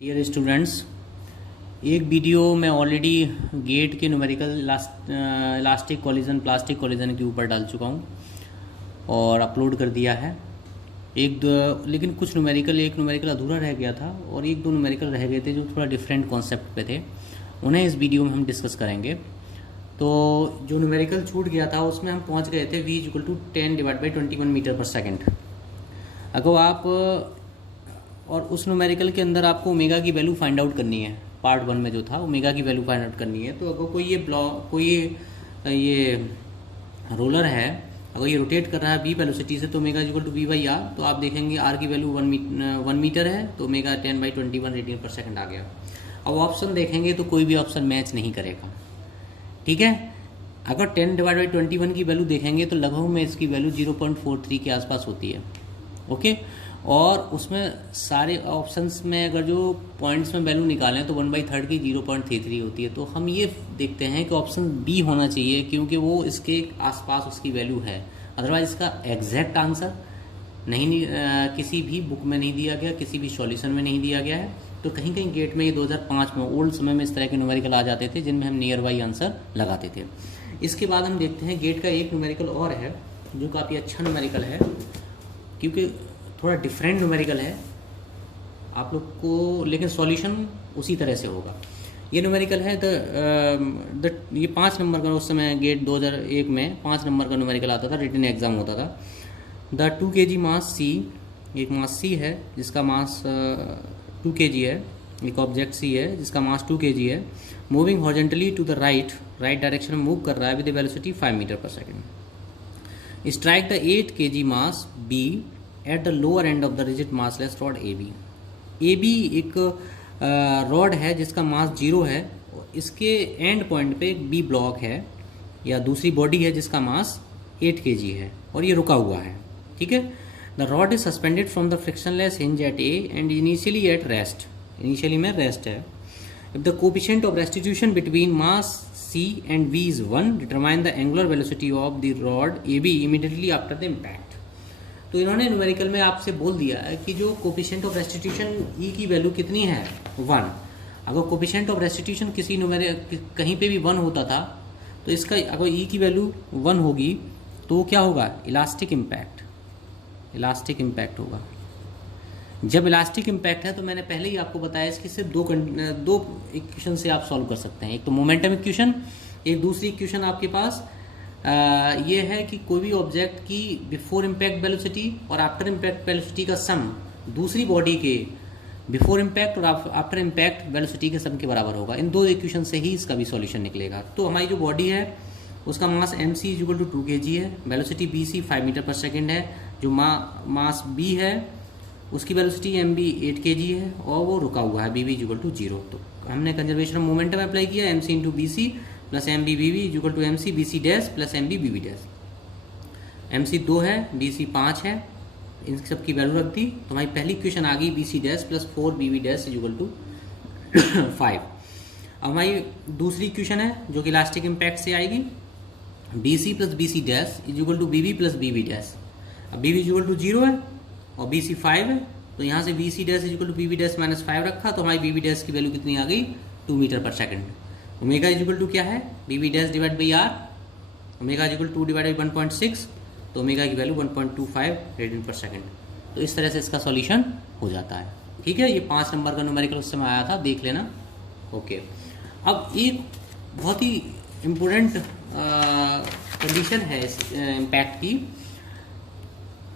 Dear students, एक video मैं already gate के numerical elastic collision plastic collision के ऊपर डाल चुका हूँ और अपलोड कर दिया है। लेकिन कुछ एक न्यूमेरिकल अधूरा रह गया था और एक दो न्यूमेरिकल रह गए थे जो थोड़ा डिफरेंट कॉन्सेप्ट पे थे। उन्हें इस वीडियो में हम डिस्कस करेंगे। तो जो न्यूमेरिकल छूट गया था उसमें हम पहुँच गए थे v = 10/21 मीटर पर सेकेंड। अगर आप और उस न्यूमेरिकल के अंदर आपको ओमेगा की वैल्यू फाइंड आउट करनी है। पार्ट 1 में जो था ओमेगा की वैल्यू फाइंड आउट करनी है। तो अगर कोई ये रोलर है, अगर ये रोटेट कर रहा है v वेलोसिटी से, तो ओमेगा = v/r। तो आप देखेंगे r की वैल्यू 1 मीटर है, तो ओमेगा 10/21 रेडियन पर सेकंड आ गया। अब ऑप्शन देखेंगे तो कोई भी ऑप्शन मैच नहीं करेगा, ठीक है। अगर 10/21 की वैल्यू देखेंगे तो लगभग में इसकी वैल्यू 0.43 के आसपास होती है, ओके। और उसमें सारे ऑप्शंस में अगर जो पॉइंट्स में वैल्यू निकालें तो 1/3 की 0.33 होती है। तो हम ये देखते हैं कि ऑप्शन बी होना चाहिए, क्योंकि वो इसके आसपास उसकी वैल्यू है। अदरवाइज इसका एग्जैक्ट आंसर नहीं किसी भी बुक में नहीं दिया गया, किसी भी सॉल्यूशन में नहीं दिया गया है। तो कहीं कहीं गेट में ये 2005 में ओल्ड समय में इस तरह के न्यूमेरिकल आ जाते थे जिनमें हम नियर बाई आंसर लगाते थे। इसके बाद हम देखते हैं गेट का एक न्यूमेरिकल और है जो काफ़ी अच्छा न्यूमेरिकल है, क्योंकि थोड़ा डिफरेंट न्यूमेरिकल है आप लोग को, लेकिन सॉल्यूशन उसी तरह से होगा। ये न्यूमेरिकल है ये 5 नंबर का, उस समय गेट 2001 में 5 नंबर का न्यूमेरिकल आता था, रिटन एग्जाम होता था। द 2 kg मास सी, एक मास सी है जिसका मास 2 kg है, एक ऑब्जेक्ट सी है जिसका मास 2 kg है, moving horizontally to the right direction में मूव कर रहा है with velocity 5 metre per second. Strike the 8 kg mass B at the lower end of the rigid massless rod A B एक rod है जिसका मास 0 है। इसके एंड पॉइंट पे एक बी ब्लॉक है या दूसरी बॉडी है जिसका मास 8 kg है और ये रुका हुआ है, ठीक है। The rod is suspended from the frictionless hinge at A end initially at rest, initially में रेस्ट है। If the coefficient of restitution between mass C and V is 1, determine the angular velocity of the rod AB immediately after the impact। तो इन्होंने numerical में आपसे बोल दिया है कि जो कोफिशिएंट ऑफ रेस्टिट्यूशन E की वैल्यू कितनी है, 1। अगर कोफिशिएंट ऑफ रेस्टिट्यूशन किसी कहीं पे भी 1 होता था तो इसका अगर E की वैल्यू 1 होगी तो क्या होगा, इलास्टिक इम्पैक्ट होगा। जब इलास्टिक इम्पैक्ट है तो मैंने पहले ही आपको बताया इसकी सिर्फ दो इक्वेशन से आप सॉल्व कर सकते हैं। एक तो मोमेंटम इक्वेशन, एक दूसरी इक्वेशन आपके पास ये है कि कोई भी ऑब्जेक्ट की बिफोर इम्पैक्ट वेलोसिटी और आफ्टर इम्पैक्ट वेलोसिटी का सम दूसरी बॉडी के बिफोर इम्पैक्ट और आफ्टर इम्पैक्ट वेलोसिटी के सम के बराबर होगा। इन दो इक्वेशन से ही इसका भी सॉल्यूशन निकलेगा। तो हमारी जो बॉडी है उसका मास mc = 2 kg है, velocity bc 5 metre per second है, जो मास b है उसकी वेलोसिटी mb 8 kg है और वो रुका हुआ है bb = 0। तो हमने कंजर्वेशन ऑफ मोमेंटम अप्लाई किया, mc × bc plus mb bb = mc bc dash plus mb bb dash. mc 2 है, bc 5 है, इन सब की वैल्यू रख दी तो हमारी पहली इक्वेशन आ गई bc dash plus 4 bb dash = 5। अब हमारी दूसरी इक्वेशन है जो कि इलास्टिक इम्पैक्ट से आएगी, bc plus bc dash = bb plus bb dash. अब bb = 0 है और bc 5 है, तो यहाँ से bc डैश = bb डैश - 5 रखा तो हमारी bb डैश की वैल्यू कितनी आ गई, 2 मीटर पर सेकेंड। ओमेगा = क्या है, bb डैश / r, ओमेगा = 2/1.6, तो ओमेगा की वैल्यू 1.25 रेडियन पर सेकेंड। तो इस तरह से इसका सॉल्यूशन हो जाता है, ठीक है। ये 5 नंबर का न्यूमेरिकल उस समय आया था, देख लेना, ओके। अब एक बहुत ही इम्पोर्टेंट कंडीशन है इस इम्पैक्ट की,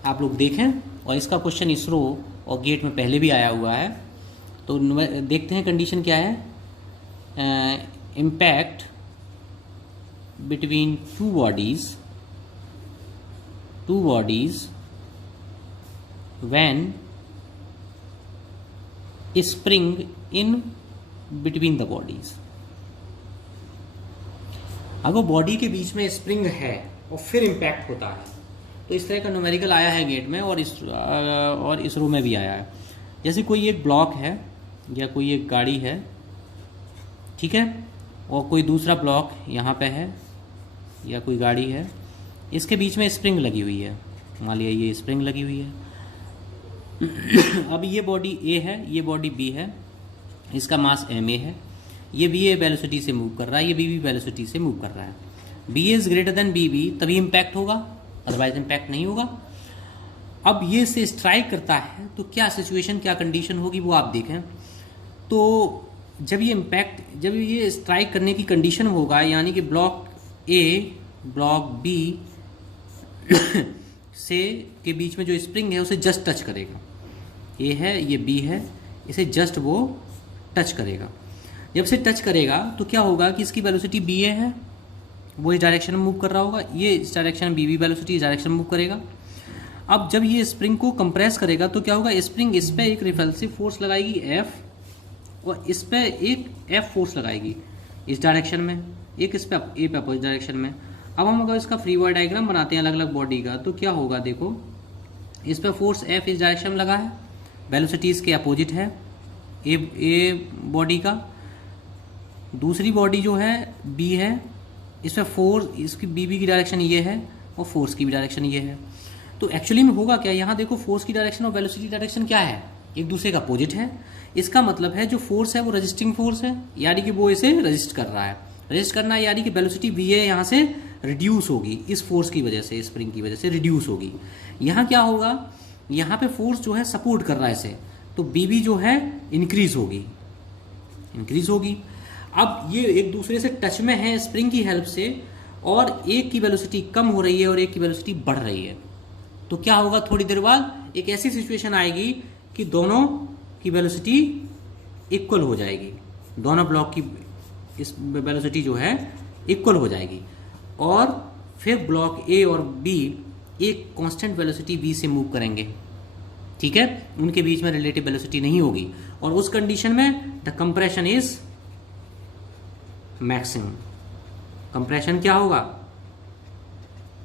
आप लोग देखें, और इसका क्वेश्चन इसरो और गेट में पहले भी आया हुआ है। तो देखते हैं कंडीशन क्या है। Impact between two bodies when spring in between the bodies. अगर बॉडी के बीच में स्प्रिंग है और फिर इम्पैक्ट होता है तो इस तरह का न्यूमेरिकल आया है गेट में और इसरो में भी आया है। जैसे कोई एक ब्लॉक है या कोई एक गाड़ी है, ठीक है, और कोई दूसरा ब्लॉक यहाँ पे है या कोई गाड़ी है, इसके बीच में स्प्रिंग लगी हुई है, मान लिया ये स्प्रिंग लगी हुई है। अब ये बॉडी ए है, ये बॉडी बी है, इसका मास एम ए है, ये बी ए वेलोसिटी से मूव कर रहा है, ये बी बी वेलोसिटी से मूव कर रहा है। B A is greater than B B, तभी इम्पैक्ट होगा, अदरवाइज इम्पैक्ट नहीं होगा। अब ये इसे स्ट्राइक करता है तो क्या सिचुएशन, क्या कंडीशन होगी वो आप देखें। तो जब ये स्ट्राइक करने की कंडीशन होगा, यानी कि ब्लॉक ए ब्लॉक बी से के बीच में जो स्प्रिंग है उसे जस्ट टच करेगा। ए है, ये बी है, इसे जस्ट वो टच करेगा। जब से टच करेगा तो क्या होगा कि इसकी वेलोसिटी बी ए है, वो इस डायरेक्शन में मूव कर रहा होगा, ये इस डायरेक्शन में बी बी वेलोसिटी इस डायरेक्शन में मूव करेगा। अब जब ये स्प्रिंग को कंप्रेस करेगा तो क्या होगा, स्प्रिंग इस पर एक रिपल्सिव फोर्स लगाएगी एफ, और इस पर एक एफ फोर्स लगाएगी इस डायरेक्शन में, एक इस पर ए पे अपोजिट डायरेक्शन में। अब हम अगर इसका फ्री बॉडी डायग्राम बनाते हैं अलग अलग बॉडी का, तो क्या होगा, देखो इस पर फोर्स एफ इस डायरेक्शन में लगा है, वेलोसिटी इसके अपोजिट है ए बॉडी का। दूसरी बॉडी जो है बी है, इस पर फोर्स, इसकी बी बी की डायरेक्शन ये है और फोर्स की भी डायरेक्शन ये है। तो एक्चुअली में होगा क्या, यहाँ देखो फोर्स की डायरेक्शन और वेलोसिटी डायरेक्शन क्या है, एक दूसरे का अपोजिट है। इसका मतलब है जो फोर्स है वो रजिस्टिंग फोर्स है, यानी कि वो इसे रजिस्ट कर रहा है। रजिस्ट करना है यानी कि वेलोसिटी वी ए यहाँ से रिड्यूस होगी, इस फोर्स की वजह से, स्प्रिंग की वजह से रिड्यूस होगी। यहाँ क्या होगा, यहाँ पे फोर्स जो है सपोर्ट कर रहा है इसे, तो बी बी जो है इंक्रीज होगी। अब ये एक दूसरे से टच में है स्प्रिंग की हेल्प से, और एक की वेलोसिटी कम हो रही है और एक की वेलोसिटी बढ़ रही है। तो क्या होगा, थोड़ी देर बाद एक ऐसी सिचुएशन आएगी कि दोनों की वेलोसिटी इक्वल हो जाएगी, दोनों ब्लॉक की इस वेलोसिटी जो है इक्वल हो जाएगी, और फिर ब्लॉक ए और बी एक कांस्टेंट वेलोसिटी v से मूव करेंगे, ठीक है, उनके बीच में रिलेटिव वेलोसिटी नहीं होगी, और उस कंडीशन में the compression is maximum. Compression क्या होगा,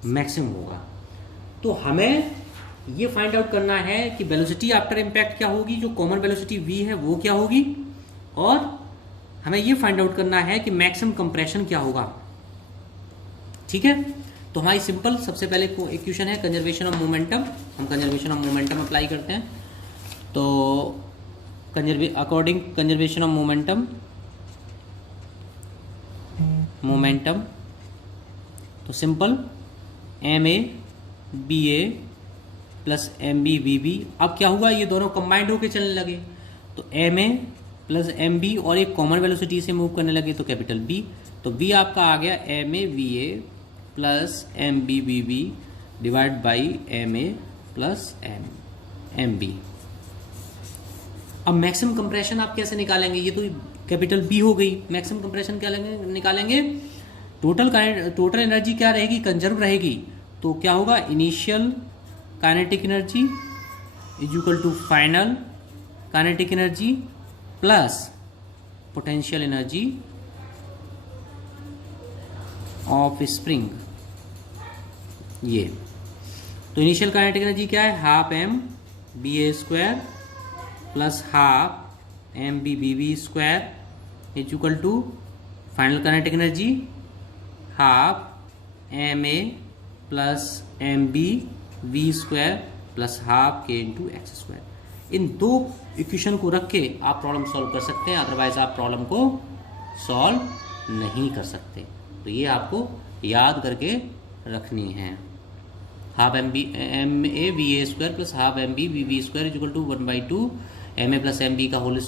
मैक्सिमम होगा। तो हमें ये फाइंड आउट करना है कि वेलोसिटी आफ्टर इम्पैक्ट क्या होगी, जो कॉमन वेलोसिटी v है वो क्या होगी, और हमें ये फाइंड आउट करना है कि मैक्सिमम कंप्रेशन क्या होगा, ठीक है। तो हमारी सिंपल सबसे पहले इक्वेशन है कंजर्वेशन ऑफ मोमेंटम। हम कंजर्वेशन ऑफ मोमेंटम अप्लाई करते हैं। तो अकॉर्डिंग कंजर्वेशन ऑफ मोमेंटम, तो simple M A B A plus M B V B. अब क्या हुआ, ये दोनों कंबाइंड होकर चलने लगे, तो M A plus M B और एक कॉमन वेलोसिटी से मूव करने लगे, तो कैपिटल बी। तो बी आपका आ गया M A V A plus M B V B divide by M A plus M B. अब मैक्सिमम कंप्रेशन आप कैसे निकालेंगे, ये तो कैपिटल बी हो गई। मैक्सिमम कंप्रेशन क्या निकालेंगे, टोटल एनर्जी क्या रहेगी, कंजर्व रहेगी। तो क्या होगा, initial kinetic energy is equal to final kinetic energy plus potential energy of spring. ये तो इनिशियल काइनेटिक एनर्जी क्या है, half M B A square plus half M B B B square is equal to final kinetic energy half M A plus M B V square plus half K into X square. इन दो equation को रख के आप problem solve कर सकते हैं, otherwise आप प्रॉब्लम को सॉल्व नहीं कर सकते। तो ये आपको याद करके रखनी है। Half M A V A square plus half M B V B square is equal to 1/2 M A plus M B का होल